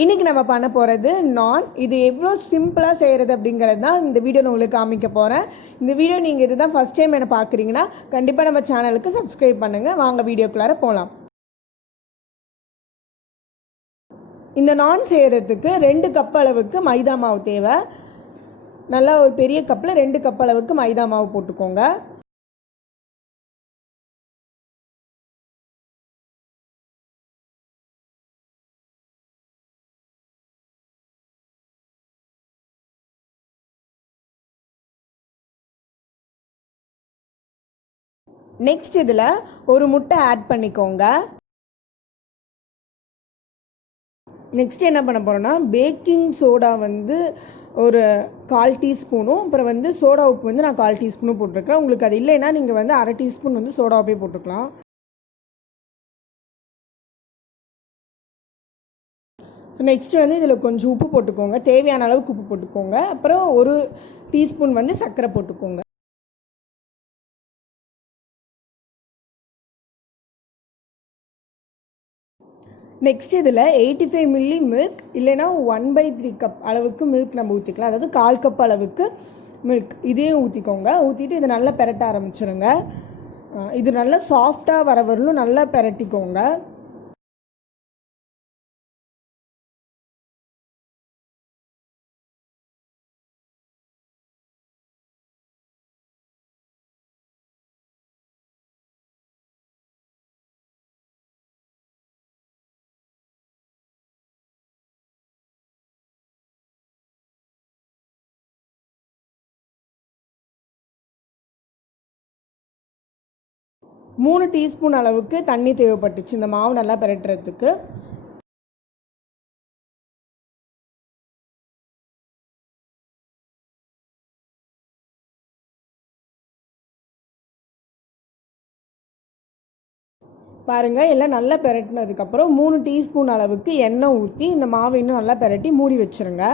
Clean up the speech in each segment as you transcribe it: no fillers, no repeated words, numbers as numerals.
இன்றைக்கி நம்ம பண்ண போகிறது நான். இது எவ்வளோ சிம்பிளாக செய்கிறது அப்படிங்கிறது தான் இந்த வீடியோ நான் உங்களுக்கு காமிக்க போகிறேன். இந்த வீடியோ நீங்கள் இதுதான் ஃபஸ்ட் டைம் என்ன பார்க்குறீங்கன்னா கண்டிப்பாக நம்ம சேனலுக்கு சப்ஸ்கிரைப் பண்ணுங்கள். வாங்க வீடியோக்குள்ளார போகலாம். இந்த நான் செய்கிறதுக்கு 2 கப் அளவுக்கு மைதா மாவு தேவை. நல்லா ஒரு பெரிய கப்பில் 2 கப் அளவுக்கு மைதா மாவு போட்டுக்கோங்க. நெக்ஸ்ட் இதில் ஒரு முட்டை ஆட் பண்ணிக்கோங்க. நெக்ஸ்ட் என்ன பண்ண போகிறோன்னா பேக்கிங் சோடா ஒரு 1/4 டீஸ்பூனும் அப்புறம் சோடா உப்பு நான் 1/4 டீஸ்பூனும் போட்டிருக்கிறேன். உங்களுக்கு அது இல்லைன்னா நீங்கள் 1/2 டீஸ்பூன் சோடா உப்பே போட்டுக்கலாம். ஸோ நெக்ஸ்ட்டு இதில் கொஞ்சம் உப்பு போட்டுக்கோங்க, தேவையான அளவுக்கு உப்பு போட்டுக்கோங்க. அப்புறம் 1 டீஸ்பூன் சர்க்கரை போட்டுக்கோங்க. நெக்ஸ்ட் இதில் 85 மில்லி மில்க் இல்லைன்னா 1/3 கப் அளவுக்கு மில்க் நம்ம ஊற்றிக்கலாம். அதாவது 1/4 கப் அளவுக்கு மில்க் இதையும் ஊற்றிக்கோங்க. ஊற்றிட்டு இதை நல்லா பெரட்ட ஆரம்பிச்சிருங்க. இது நல்லா சாஃப்டாக வர வரலும் நல்லா பெரட்டிக்கோங்க. மூணு டீஸ்பூன் அளவுக்கு தண்ணி தேவைப்பட்டுச்சு இந்த மாவு நல்லா பெரட்டுறதுக்கு. பாருங்கள், எல்லாம் நல்லா பெரட்டினதுக்கப்புறம் 3 டீஸ்பூன் அளவுக்கு எண்ணெய் ஊற்றி இந்த மாவை இன்னும் நல்லா பெரட்டி மூடி வச்சுருங்க.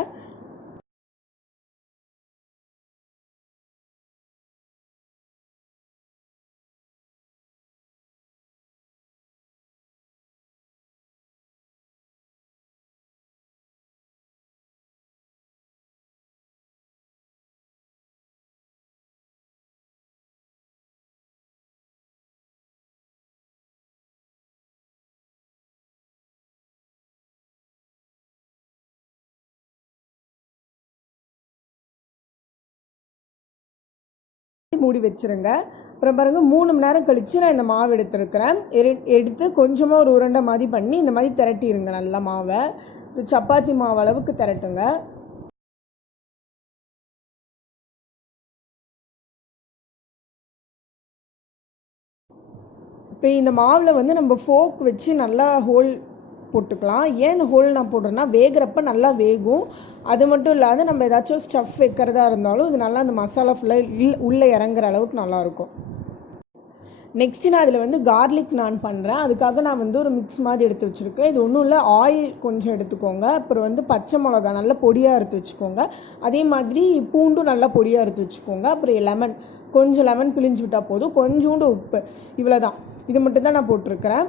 மூடி வச்சுருங்க. அப்புறம் பாருங்கள், 3 மணி நேரம் கழித்து நான் இந்த மாவு எடுத்துருக்கிறேன். எடுத்து கொஞ்சமாக ஒரு உருண்டை மாதிரி பண்ணி இந்த மாதிரி திரட்டிடுங்க. நல்லா மாவை சப்பாத்தி மாவு அளவுக்கு திரட்டுங்க. இப்போ இந்த மாவில் நம்ம ஃபோக் வச்சு நல்லா ஹோல் போட்டுக்கலாம். ஏன் இந்த ஹோல் நான் போடுறேன்னா வேகிறப்ப நல்லா வேகும். அது மட்டும் இல்லாத நம்ம ஏதாச்சும் ஸ்டஃப் வைக்கிறதா இருந்தாலும் இது நல்லா அந்த மசாலா ஃபுல்லாக உள்ளே இறங்குற அளவுக்கு நல்லாயிருக்கும். நெக்ஸ்ட்டு நான் அதில் கார்லிக் நான் பண்ணுறேன். அதுக்காக நான் ஒரு மிக்ஸ் மாதிரி எடுத்து வச்சுருக்கேன். இது ஒன்றும் இல்லை, ஆயில் கொஞ்சம் எடுத்துக்கோங்க. அப்புறம் பச்சை மிளகா நல்லா பொடியாக எடுத்து வச்சுக்கோங்க. அதே மாதிரி பூண்டும் நல்லா பொடியாக எடுத்து வச்சுக்கோங்க. அப்புறம் கொஞ்சம் லெமன் பிழிஞ்சு விட்டால் போதும். கொஞ்சோண்டு உப்பு, இவ்வளோ தான். இது மட்டும்தான் நான் போட்டிருக்கிறேன்.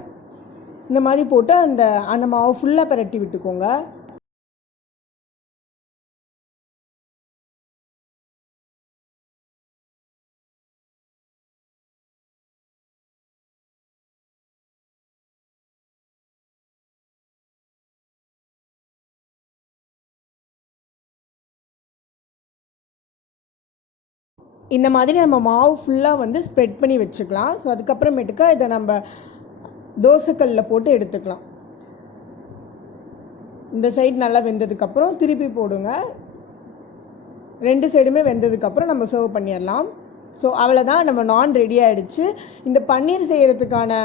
இந்த மாதிரி போட்டு அந்த மாவு ஃபுல்லாக பரட்டி விட்டுக்கோங்க. இந்த மாதிரி நம்ம மாவு ஃபுல்லாக ஸ்ப்ரெட் பண்ணி வச்சுக்கலாம். ஸோ அதுக்கப்புறமேட்டுக்கா இதை நம்ம தோசைக்கல்லில் போட்டு எடுத்துக்கலாம். இந்த சைடு நல்லா வெந்ததுக்கப்புறம் திருப்பி போடுங்க. 2 சைடுமே வெந்ததுக்கப்புறம் நம்ம சர்வ் பண்ணிடலாம். ஸோ அவ்வளோதான், நம்ம நான் ரெடி ஆகிடுச்சு. இந்த பன்னீர் செய்கிறதுக்கான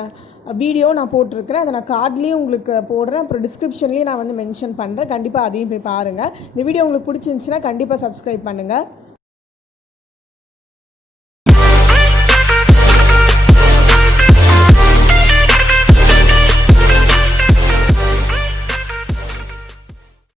வீடியோ நான் போட்டிருக்கிறேன். அதை நான் கார்ட்லேயும் உங்களுக்கு போடுறேன். அப்புறம் டிஸ்கிரிப்ஷன்லேயும் நான் மென்ஷன் பண்ணுறேன். கண்டிப்பாக அதையும் போய் பாருங்கள். இந்த வீடியோ உங்களுக்கு பிடிச்சிருந்துச்சுன்னா கண்டிப்பாக சப்ஸ்கிரைப் பண்ணுங்கள்.